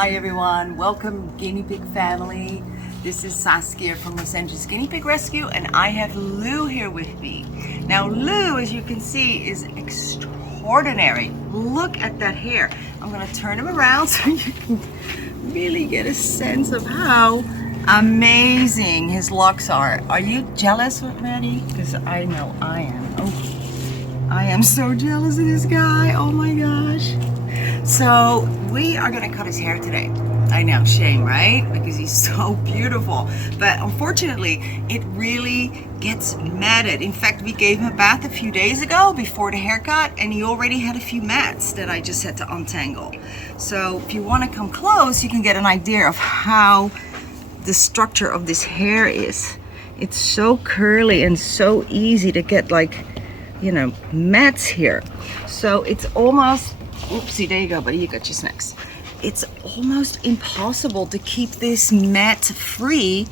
Hi everyone, welcome Guinea Pig family. This is Saskia from Los Angeles Guinea Pig Rescue and I have Lou here with me. Now Lou, as you can see, is extraordinary. Look at that hair. I'm going to turn him around so you can really get a sense of how amazing his locks are. Are you jealous, Maddie? Because I know I am. Oh, I am so jealous of this guy. Oh my gosh. So we are going to cut his hair today. I know, shame, right? Because he's so beautiful. But unfortunately, it really gets matted. In fact, we gave him a bath a few days ago before the haircut, and he already had a few mats that I just had to untangle. So if you want to come close, you can get an idea of how the structure of this hair is. It's so curly and so easy to get, like, you know, mats here. So it's almost, oopsie, there you go, buddy, you got your snacks. It's almost impossible to keep this mat free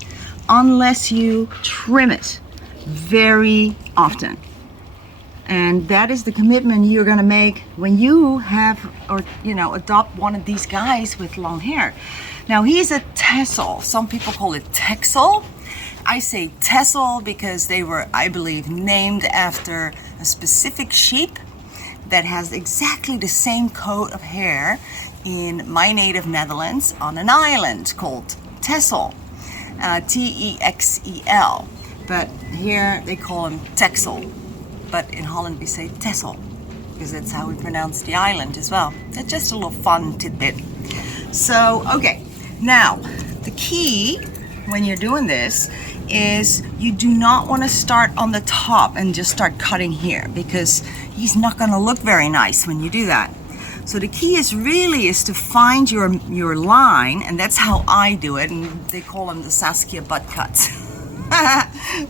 unless you trim it very often. And that is the commitment you're gonna make when you have, or you know, adopt one of these guys with long hair. Now he's a tassel. Some people call it texel. I say tassel because they were, I believe, named after a specific sheep that has exactly the same coat of hair in my native Netherlands on an island called Texel, T-E-X-E-L. But here they call him Texel. But in Holland we say Texel because that's how we pronounce the island as well. It's just a little fun tidbit. So, okay, now the key when you're doing this is you do not want to start on the top and just start cutting here because he's not going to look very nice when you do that. So the key is to find your line, and that's how I do it, and they call them the Saskia butt cuts.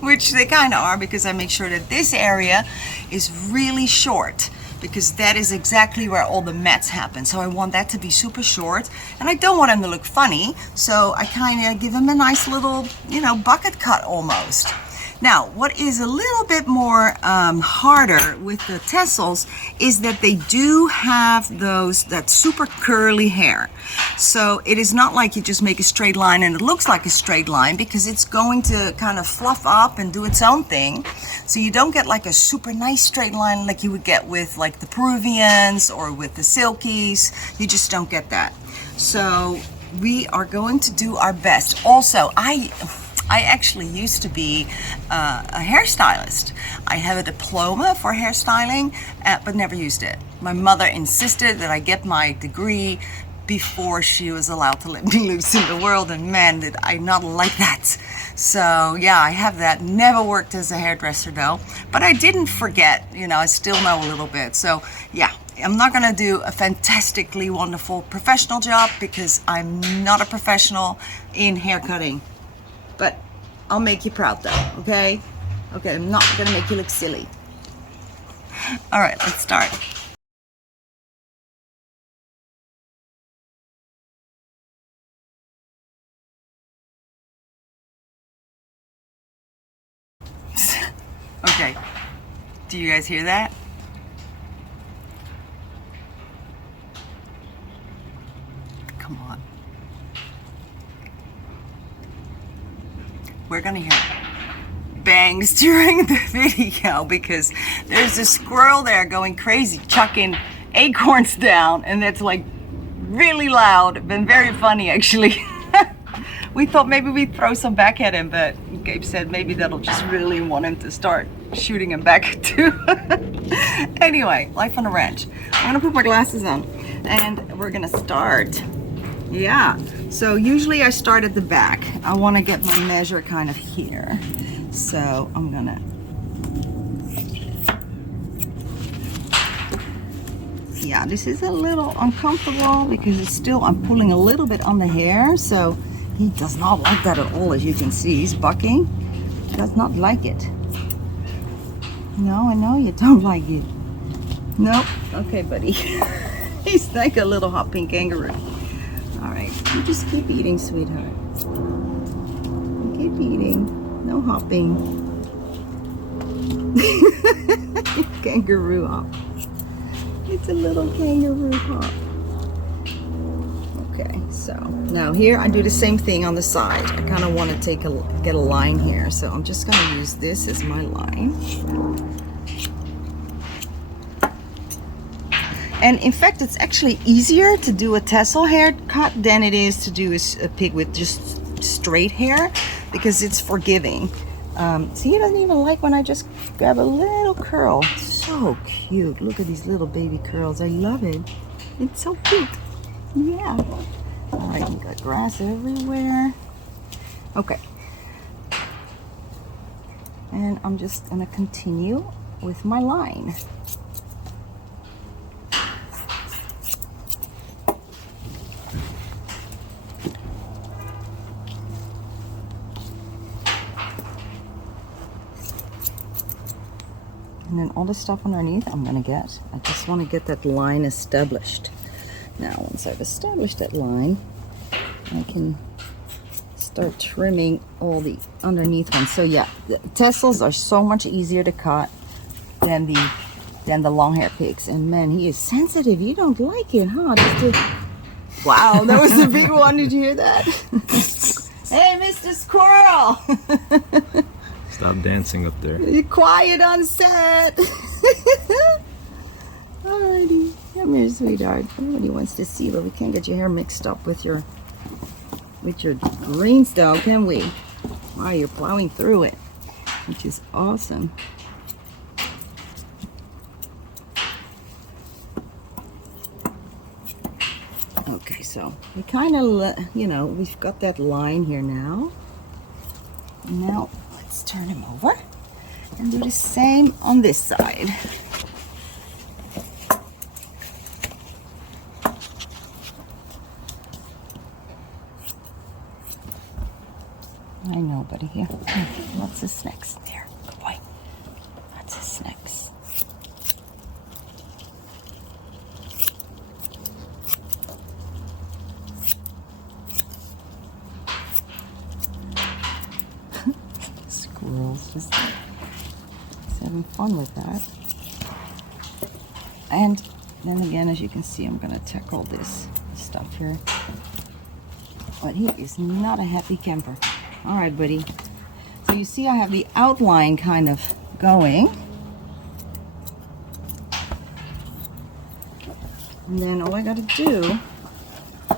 Which they kind of are, because I make sure that this area is really short, because that is exactly where all the mats happen. So I want that to be super short, and I don't want him to look funny, so I kind of give him a nice little, you know, bucket cut almost. Now, what is a little bit more harder with the tassels is that they do have that super curly hair. So it is not like you just make a straight line and it looks like a straight line, because it's going to kind of fluff up and do its own thing. So you don't get like a super nice straight line like you would get with like the Peruvians or with the Silkies. You just don't get that. So we are going to do our best. Also, I actually used to be a hairstylist. I have a diploma for hairstyling, but never used it. My mother insisted that I get my degree before she was allowed to let me loose in the world, and man, did I not like that. So yeah, I have that. Never worked as a hairdresser though, but I didn't forget, you know, I still know a little bit. So yeah, I'm not gonna do a fantastically wonderful professional job because I'm not a professional in hair cutting. But I'll make you proud though, okay? Okay, I'm not gonna make you look silly. All right, let's start. Okay, do you guys hear that? Come on. We're gonna hear bangs during the video because there's a squirrel there going crazy, chucking acorns down, and that's like really loud. Been very funny actually. We thought maybe we'd throw some back at him, but Gabe said maybe that'll just really want him to start shooting him back too. Anyway, life on a ranch. I'm gonna put my glasses on and we're gonna start. Yeah, so usually I start at the back. I want to get my measure kind of here. So I'm gonna, yeah, this is a little uncomfortable because it's still, I'm pulling a little bit on the hair. So he does not like that at all. As you can see, he's bucking. Does not like it. No, I know you don't like it. Nope. Okay, buddy. He's like a little hopping kangaroo. All right, you just keep eating, sweetheart. Keep eating. No hopping. Kangaroo hop. It's a little kangaroo hop. Okay, so now here I do the same thing on the side. I kind of want to get a line here, so I'm just going to use this as my line. And in fact, it's actually easier to do a tassel haircut than it is to do a pig with just straight hair, because it's forgiving. See, he doesn't even like when I just grab a little curl. So cute. Look at these little baby curls. I love it. It's so cute. Yeah. All right, we got grass everywhere. Okay. And I'm just gonna continue with my line. And then all the stuff underneath I'm gonna get. I just want to get that line established. Now, once I've established that line, I can start trimming all the underneath ones. So yeah, the tassels are so much easier to cut than the long hair pigs. And man, he is sensitive. You don't like it, huh? Wow, that was a big one. Did you hear that? Hey, Mr. Squirrel! Stop dancing up there. You're quiet on set. Alrighty, come here, sweetheart. Everybody wants to see, but we can't get your hair mixed up with your greens, though, can we? Wow, you're plowing through it, which is awesome. Okay, so we kind of, you know, we've got that line here now. Now let's turn him over and do the same on this side. I know, buddy. Here, lots of snacks there. Good boy. Lots of snacks. Squirrels just having fun with that. And then again, as you can see, I'm going to tackle this stuff here. But he is not a happy camper. All right, buddy. So you see I have the outline kind of going. And then all I got to do,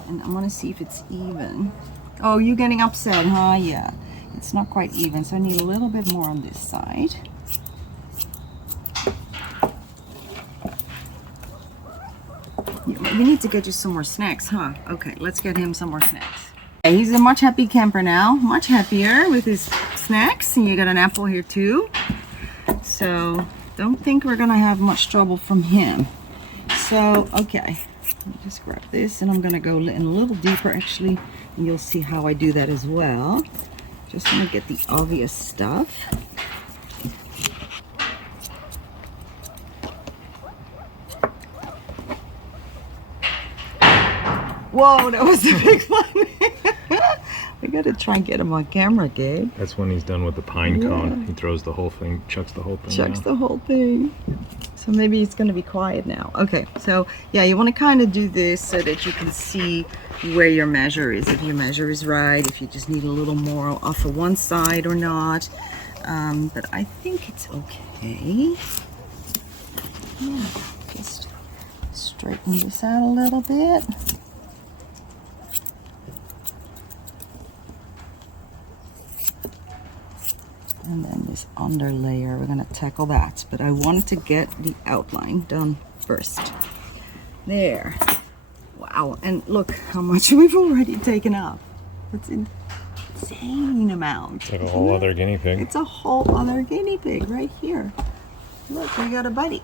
and I'm going to see if it's even. Oh, you getting upset, huh? Yeah. It's not quite even, so I need a little bit more on this side. We need to get you some more snacks, huh? Okay, let's get him some more snacks. Okay, he's a much happy camper now, much happier with his snacks, and you got an apple here too. So don't think we're gonna have much trouble from him. So, okay, let me just grab this, and I'm gonna go in a little deeper actually, and you'll see how I do that as well. Just want to get the obvious stuff. Whoa, that was a big one. We gotta try and get him on camera, Gabe. That's when he's done with the pine cone. He throws the whole thing, chucks the whole thing Chucks down. the whole thing. So maybe he's gonna be quiet now. Okay, so yeah, you want to kind of do this so that you can see where your measure is. If your measure is right, if you just need a little more off of one side or not. But I think it's okay. Yeah, just straighten this out a little bit. And then this under layer, we're gonna tackle that. But I wanted to get the outline done first. There. Wow, and look how much we've already taken up. It's an insane amount. It's like a whole other guinea pig. It's a whole other guinea pig right here. Look, we got a buddy.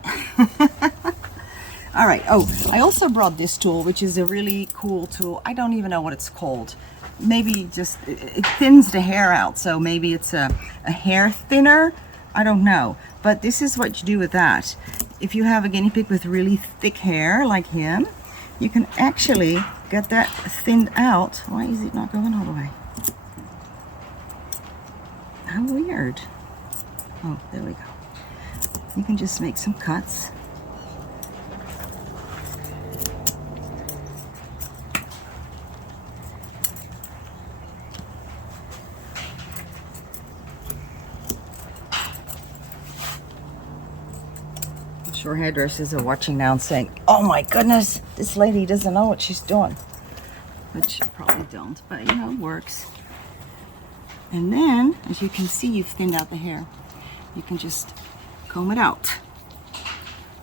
All right, oh, I also brought this tool, which is a really cool tool. I don't even know what it's called. Maybe just, it thins the hair out, so maybe it's a hair thinner. I don't know, but this is what you do with that. If you have a guinea pig with really thick hair like him, you can actually get that thinned out. Why is it not going all the way? How weird. Oh, there we go. You can just make some cuts. sure hairdressers are watching now and saying, oh my goodness, this lady doesn't know what she's doing. Which you probably don't, but you know, it works. And then, as you can see, you've thinned out the hair. You can just comb it out.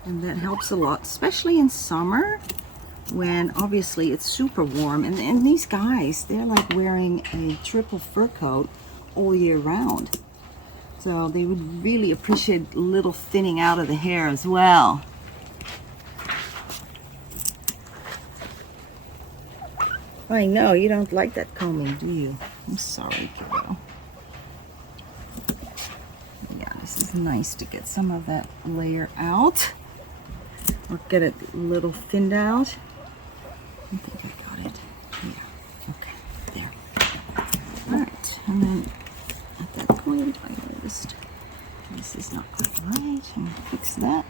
And that helps a lot, especially in summer when obviously it's super warm. And these guys, they're like wearing a triple fur coat all year round. So they would really appreciate a little thinning out of the hair as well. I know, you don't like that combing, do you? I'm sorry, kiddo. Yeah, this is nice to get some of that layer out. Or get it a little thinned out. I think I got it. Yeah, okay, there. Alright, and then at that point I noticed this is not quite right, and fix that.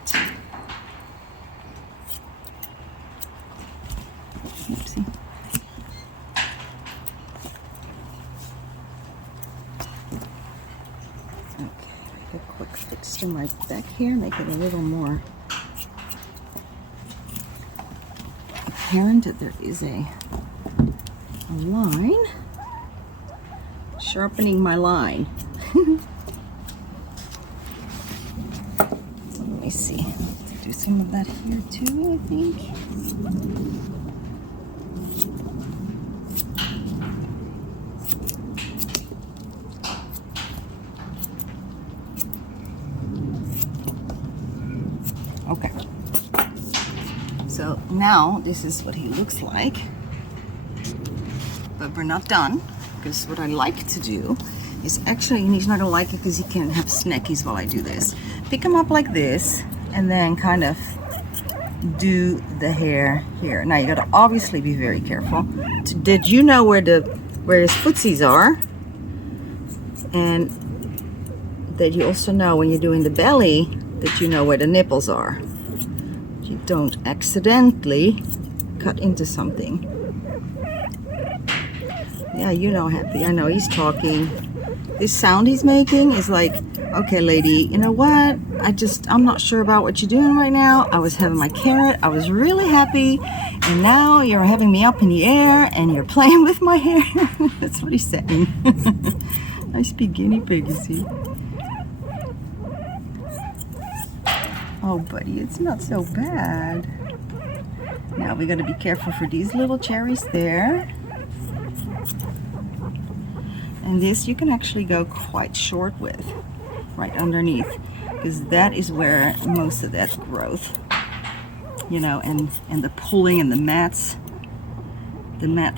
Oopsie. Okay, make a quick fix to my back here, make it a little more apparent that there is a line. Sharpening my line. So let me see. Do some of that here too, I think. Okay. So now this is what he looks like. But we're not done. Because what I like to do is actually, and he's not gonna like it because he can't have snackies while I do this. Pick him up like this and then kind of do the hair here. Now you gotta obviously be very careful. Did you know where his footsies are? And that you also know when you're doing the belly that you know where the nipples are. You don't accidentally cut into something. Yeah, you know, Happy. I know he's talking. This sound he's making is like, okay, lady, you know what? I'm not sure about what you're doing right now. I was having my carrot. I was really happy. And now you're having me up in the air and you're playing with my hair. That's what he's saying. I speak guinea pig, you see. Oh, buddy, it's not so bad. Now we got to be careful for these little cherries there. And this you can actually go quite short with, right underneath, because that is where most of that growth, you know, and the pulling and the mats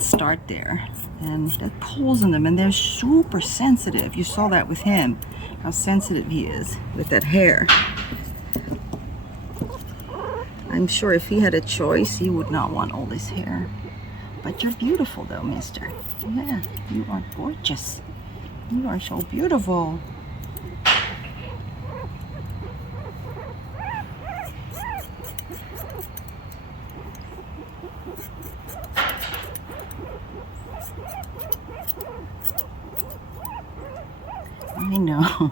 start there, and that pulls on them, and they're super sensitive. You saw that with him, how sensitive he is with that hair. I'm sure if he had a choice, he would not want all this hair. But you're beautiful though, mister. Yeah, you are gorgeous. You are so beautiful. I know.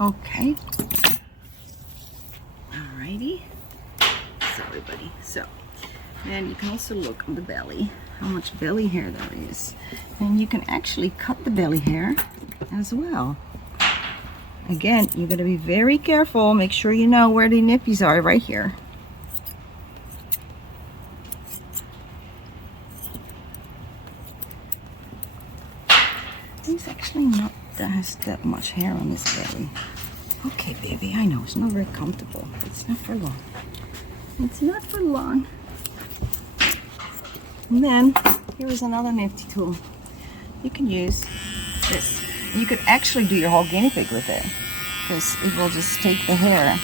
Okay. Alrighty. Sorry, buddy. So, then you can also look on the belly, how much belly hair there is. And you can actually cut the belly hair as well. Again, you're going to be very careful. Make sure you know where the nippies are right here. There's actually not that much hair on this belly. Okay, baby, I know it's not very comfortable, but it's not for long. It's not for long. And then, here is another nifty tool. You can use this. You could actually do your whole guinea pig with it, because it will just take the hair.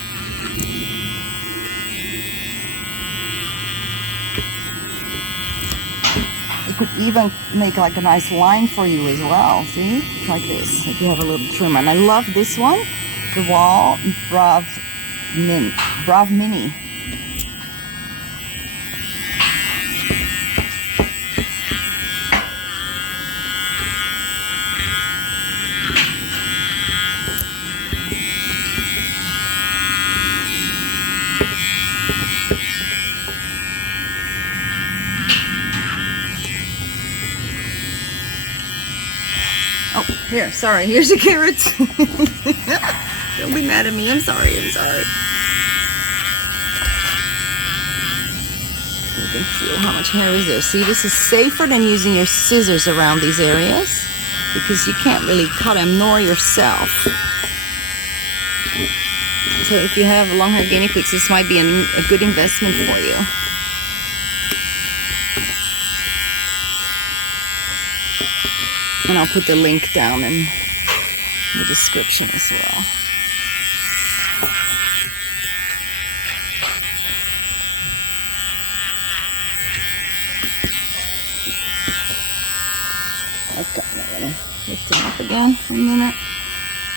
It could even make like a nice line for you as well, see? Like this, if you have a little trimmer. And I love this one, the Wall Brav Mini. Oh, here, sorry, here's a carrot. Don't be mad at me, I'm sorry. You can feel how much hair is there. See, this is safer than using your scissors around these areas because you can't really cut them, nor yourself. So if you have long-haired guinea pigs, this might be a good investment for you. And I'll put the link down in the description as well. Okay, I'm gonna lift it up again for a minute.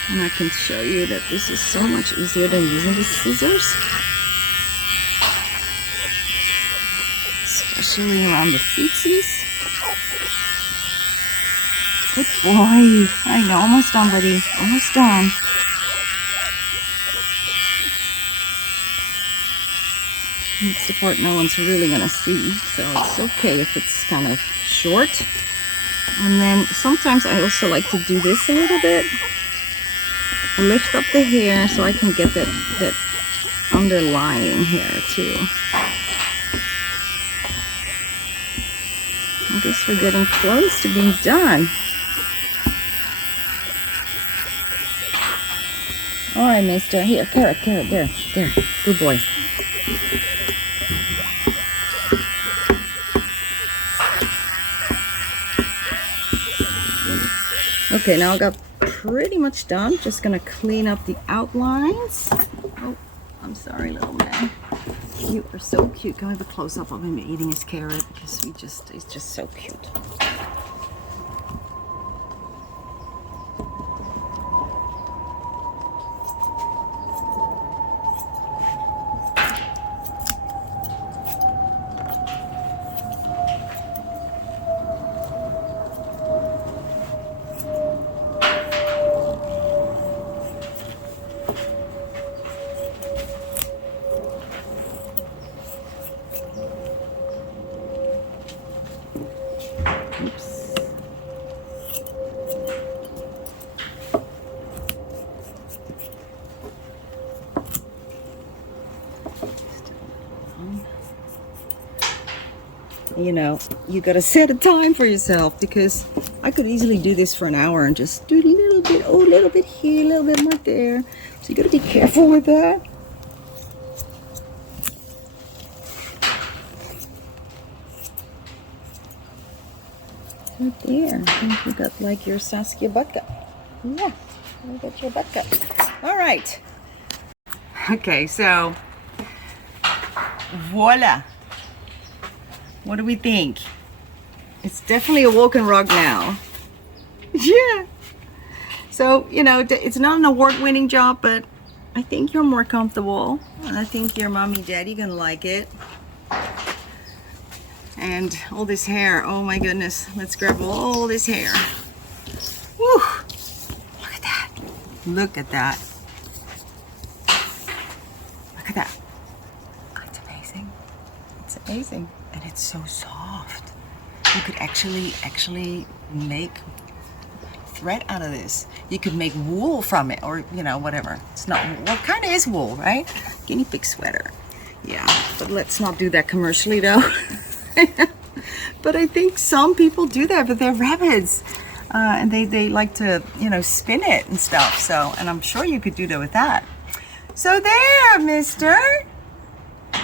And I can show you that this is so much easier than using the scissors. Especially around the feetsies. Good boy. I know, almost done, buddy. Almost done. It's the part no one's really gonna see, so it's okay if it's kind of short. And then sometimes I also like to do this a little bit. Lift up the hair so I can get that underlying hair too. I guess we're getting close to being done. All right, mister. Here, carrot, there. Good boy. Okay, now I got pretty much done. Just gonna clean up the outlines. Oh, I'm sorry, little man. You are so cute. Can we have a close-up of him eating his carrot? Because he's just so cute. Oops. You know, you gotta set a time for yourself because I could easily do this for an hour and just do a little bit, oh, a little bit here, a little bit more there. So you gotta be careful with that. Right there. I think you got like your Saskia butt cut. Yeah, you got your butt cut. All right. Okay, so voila. What do we think? It's definitely a walking rug now. Yeah. So, you know, it's not an award-winning job, but I think you're more comfortable. And I think your mommy, daddy gonna like it. And all this hair, oh my goodness. Let's grab all this hair. Woo! Look at that. Look at that. Look at that. It's amazing. It's amazing. And it's so soft. You could actually make thread out of this. You could make wool from it, or, you know, whatever. It's not, well, kind of is wool, right? Guinea pig sweater. Yeah, but let's not do that commercially though. But I think some people do that with their rabbits, and they like to, you know, spin it and stuff. So, and I'm sure you could do that with that. So there, mister.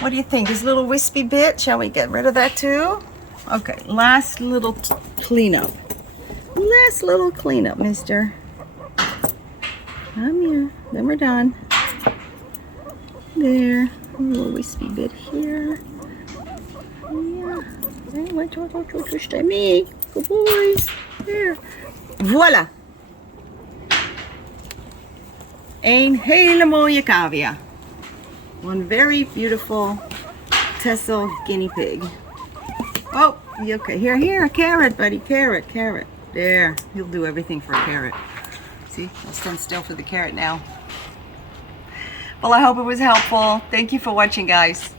What do you think? This little wispy bit, shall we get rid of that too? Okay, last little cleanup. Last little cleanup, mister. Come here. Then we're done. There. A little wispy bit here. Yeah. Hey, watch me. Good boys. There. Voila. Een hele mooie cavia. One very beautiful Texel guinea pig. Oh, okay. Here, carrot, buddy. Carrot. There. He'll do everything for a carrot. See, I'll stand still for the carrot now. Well, I hope it was helpful. Thank you for watching, guys.